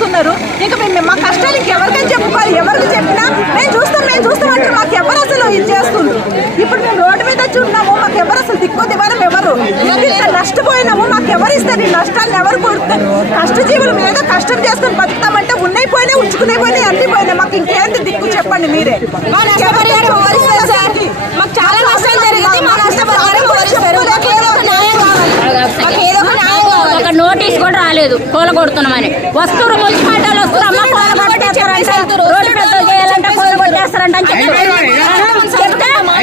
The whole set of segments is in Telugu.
చేస్తున్నారు. ఇంకా మేము మా కష్టాలు ఇంకెవరికైనా చెప్పుకోవాలి. ఎవరికి చెప్పినా మేము చూస్తాం అంటే మాకు ఎవరు అసలు ఇది చేస్తుంది. ఇప్పుడు మేము రోడ్డు మీద వచ్చి ఉన్నాము, మాకు ఎవరు అసలు దిక్కు దివారం ఎవరు ఇంత నష్టపోయినాము, మాకు ఎవరు ఇస్తారు? ఈ నష్టాన్ని ఎవరు కొడుతారు? కష్టజీవులు మీద కష్టం చేసుకుని బతుకుతామంటే ఉన్నాయి పోయినాయి, ఉంచుకునే పోయినాయి, అన్ని పోయినాయి. మాకు ఇంకేంటి దిక్కు చెప్పండి మీరే. మాకు చాలా నష్టాలు జరిగింది. మా నష్టపరిహారం ఒక నోటీస్ కూడా రాలేదు కూలగొడుతున్నామని. వస్తువులు మున్సిపాలిటీలు వస్తున్నారమ్మా, రోడ్డు పెద్ద చేయాలంటే కూలగొట్టేస్తారంట అని చెప్తే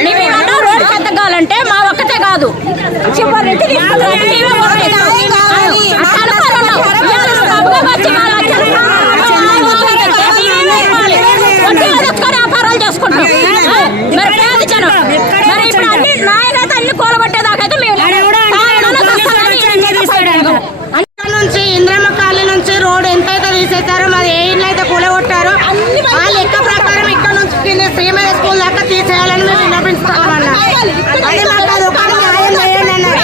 మేమేమన్నా రోడ్డు పెద్ద కావాలంటే మా ఒక్కటే కాదు వ్యాపారాలు చేసుకుంటాం. మరి పేద జనం మరి ఇప్పుడు అన్ని నాయకైతే అన్ని కూలగొట్టేదాకైతే మేము నుంచి ఇంద్రమ్మ కాలనీ నుంచి రోడ్ ఎంతైతే తీసేస్తారో మరి ఏ ఇల్లు అయితే కూలగొట్టారో ఆ లెక్క ప్రకారం ఇక్కడ నుంచి శ్రీమతి స్కూల్ దాకా తీసేయాలని మేము విన్నపించుకోవాలన్నా. అది మాకు అది ఒక న్యాయం చేయండి అన్నారు.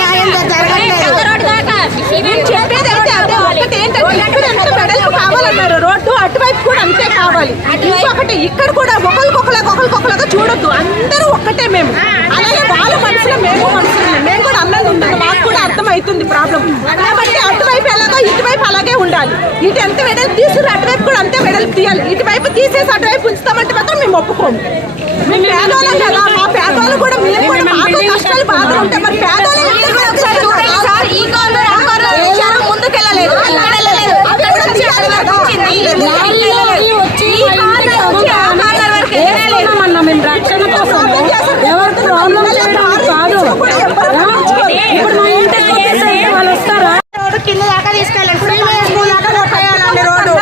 న్యాయం కావాలన్నారు. రోడ్డు అటువైపు కూడా అంతే కావాలి. ఇంకొకటి ఇక్కడ కూడా ఒకరికొకలాగా చూడొద్దు, అందరూ ఒక్కటే. మేము అలాగే వాళ్ళ మనసులో మేము మనసులో మేము కూడా అన్నది ఉన్నాను. మాకు కూడా అర్థమవుతుంది ప్రాబ్లం. కాబట్టి అటువైపు ఎలాగో ఇటువైపు అలాగే ఉండాలి. ఇటు ఎంత వెడల్పు తీసుకుని అటువైపు కూడా అంతే వెడల్పు తీయాలి. ఇటువైపు తీసేసి అటువైపు ఉంచుతామంటే మాత్రం మేము ఒప్పుకోము. మేము పేదవాళ్ళం కదా, మా పేదవాళ్ళు కూడా మేము కూడా మాకు కష్టాలు బాధలు ఉంటాయి. మరి పేదవాళ్ళు ముందుకెళ్ళలేదు, మేము రక్షణ కోసం ఎవరికి ప్రాబ్లం చేయడం కాదు. ఇప్పుడు మా ఇంటికి వాళ్ళు వస్తారా? రోడ్డు కింద దాకా తీసుకెళ్ళండి, శ్రీమతి స్కూల్ దాకా కొట్టేయాలండి. రోడ్డు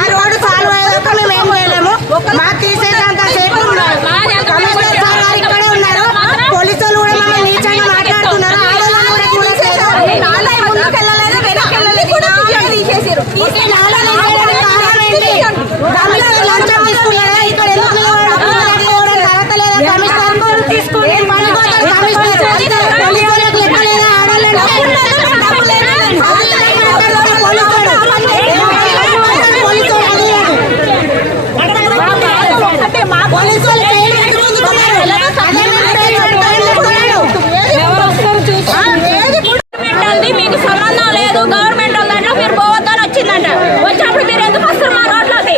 ఆ రోడ్డు సాల్వ్ అయ్యేదాకా మేము ఏం చేయలేము. మాకు తీసేదంత సేపు కమిషనర్ సార్ గారు ఇక్కడే ఉన్నారు. పోలీసులు కూడా మమ్మల్ని నీచంగా మాట్లాడుతున్నారు. ఆడవాళ్ళు కూడా చూడట్లేదు. ముందుకెళ్ళలేదు, వెనకెళ్ళలేదు కూడా తీసేసారు. కమిషనర్ లంచం తీసుకున్నారా? ఇక్కడ ఎందుకు తర్వాత లేదా? కమిషనర్ తీసుకుని పోలీసులకు లెక్క లేదా? మీకు సంబంధం లేదు, గవర్నమెంట్ ఉందంటే మీరు పోవద్దని వచ్చిందంట. వచ్చినప్పుడు మీరు ఎందుకు వస్తారు మా రోడ్లోకి?